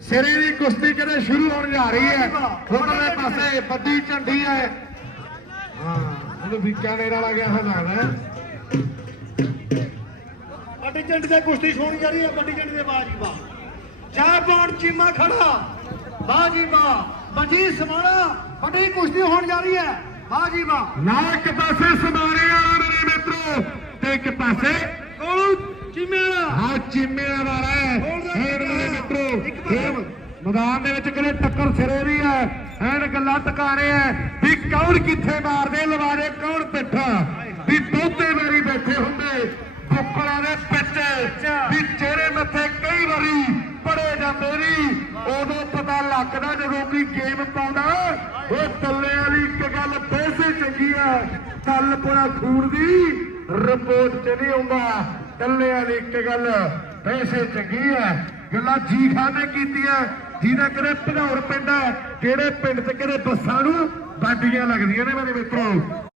ਸਿਰੇ ਦੀ ਕੁਸ਼ਤੀ ਕਿਤੇ ਸ਼ੁਰੂ ਹੋਣ ਜਾ ਰਹੀ ਹੈ? ਉਧਰਲੇ ਪਾਸੇ ਬੱਦੀ ਝੰਡੀ ਹੈ। ਹਾਂ ਇਹਨੂੰ ਬੀਕਾਨੇਰ ਵਾਲਾ ਗਿਆ ਹੈ ਲੱਗਦਾ ਹੈ। ਵੱਡੀ ਝੰਡੀ ਤੇ ਕੁਸ਼ਤੀ ਹੋਣੀ ਜਾ ਰਹੀ ਹੈ ਵੱਡੀ ਝੰਡੀ ਦੇ ਬਾਜੀ ਬਾ। ਜੈ ਬੌਣ ਚੀਮਾ ਖੜਾ। ਬਾਜੀ ਬਾ। ਮਜੀ ਸਮਾਣਾ ਵੱਡੀ ਕੁਸ਼ਤੀ ਹੋਣ ਜਾ ਰਹੀ ਹੈ। ਬਾਜੀ ਬਾ। ਨਾ ਇੱਕ ਪਾਸੇ ਸਮਾਰੇ ਵਾਲਾ ਮੇਰੇ ਮਿੱਤਰੋ ਤੇ ਇੱਕ ਪਾਸੇ ਕੋਲੂ ਚੀਮੇ ਵਾਲਾ। ਆ ਚੀਮੇ ਵਾਲਾ ਹੈ। ਖੇਡ ਮੈਦਾਨ ਦੇ ਵਿੱਚ ਕਿਹੜੇ ਟੱਕਰ ਸਿਰੇ ਦੀ ਹੈ ਐਨ ਗੱਲਾਂ ਟਕਾਰੇ ਹੈ ਵੀ ਕੌਣ ਕਿੱਥੇ ਮਾਰਦੇ ਲਵਾਰੇ ਕੌਣ ਪਿੱਠਾ? ਵੀ ਬਹੁਤੇ ਵਾਰੀ ਬੈਠੇ ਹੁੰਦੇ, ਬੁੱਕਲਾਂ ਦੇ ਪਿੱਛੇ ਵੀ ਚਿਹਰੇ ਮੱਥੇ ਕਈ ਵਾਰੀ ਪੜੇ ਜਾਂਦੇ ਨਹੀਂ ਉਦੋਂ ਪਤਾ ਲੱਗਦਾ ਜਦੋਂ ਕੋਈ ਗੇਮ ਪਾਉਂਦਾ ਉਹ ਤੱਲੇ ਵਾਲੀ ਇੱਕ ਗੱਲ ਪੈਸੇ ਚੰਗੀ ਆ। ਤੱਲਪੁਰਾ ਖੂਨ ਦੀ ਰਿਪੋਰਟ ਚ ਨਹੀਂ ਆਉਂਦਾ ਤੱਲੇ ਵਾਲੀ ਇੱਕ ਗੱਲ ਪੈਸੇ ਚੰਗੀ ਆ। ਗੱਲਾਂ ਜੀ ਖਾਨ ਨੇ ਕੀਤੀਆਂ। ਜਿਹਦਾ ਕਦੇ ਭਗੌਰ ਪਿੰਡ ਹੈ ਕਿਹੜੇ ਪਿੰਡ ਤੇ ਕਿਹੜੇ ਬੱਸਾਂ ਨੂੰ ਬਾਡੀਆਂ ਲੱਗਦੀਆਂ ਨੇ ਮੇਰੇ ਮਿੱਤਰੋ।